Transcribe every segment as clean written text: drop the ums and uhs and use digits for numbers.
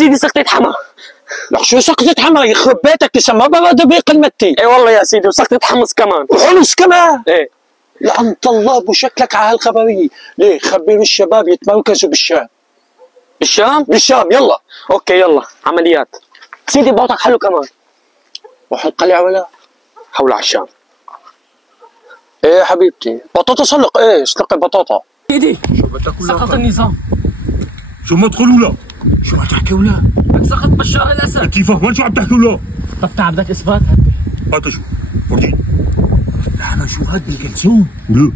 سيدي سقطة حما. لك شو سقطة حما يخرب بيتك لسه ما برد بقلمتي. اي والله يا سيدي وسقطة حمص كمان. وحمص كمان؟ ايه. لعنة الله بشكلك على هالخبرية. ليه خبروا الشباب يتمركزوا بالشام. بالشام؟ بالشام يلا. اوكي يلا عمليات. سيدي بعطك حلو كمان. وحط لي ولا؟ حول على الشام. ايه حبيبتي بطاطا سلق. ايه سلقي بطاطا. سيدي سقط النظام. شو ما تقولوا لا؟ شو عم تحكي ولا؟ سقط بشار الاسد. انت فاهمان شو عم تحكوا لا؟ طب تعال بدك اثبات. هات شو ورجيني. نحن شو هاد بالكلثوم؟ لا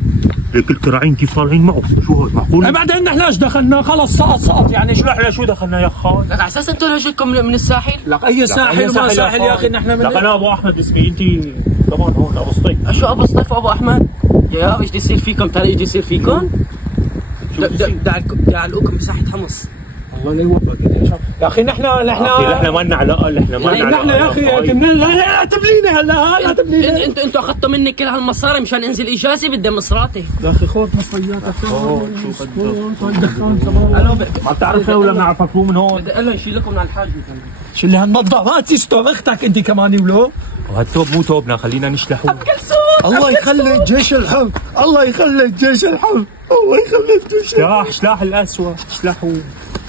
هيك الكراعين كيف طالعين معه؟ شو هاد معقول؟ بعدين نحن ايش دخلنا؟ خلص سقط يعني شو احنا شو دخلنا يا خال؟ لك على اساس انتم لهجتكم من الساحل؟ لك اي ساحل وما ساحل يا اخي نحن من لك انا ابو احمد اسمي، انت كمان هون ابو سطيف. شو ابو سطيف وابو احمد؟ يا ايش بده يصير فيكم؟ ترى ايش بده يصير فيكم؟ دعلقوكم بساحة حمص. الله لا يوفقك يا اخي. نحن نحن ما لنا علاقه. نحن ما لنا علاقه نحن يا اخي. لا تبليني هلا. لا تبليني. انتوا اخذتوا مني كل هالمصاري مشان انزل اجازه بدي مصراتي. يا اخي خذ مصرياتك. شو بدك؟ دخان كمان. ما بتعرفها ولا بنعرفك من هون؟ بدي اقول له يشيلكم من على الحاجز. شو اللي هالنظارات تستر اختك انت كمان ولو. وهالثوب مو ثوبنا، خلينا نشلحه. الله يخلي جيش الحر. الله يخلي جيش الحر. الله يخلي جيش الحر. سلاح الاسود سلاحه.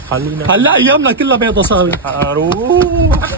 خلينا هلا ايامنا كلها بيضة صارت. روح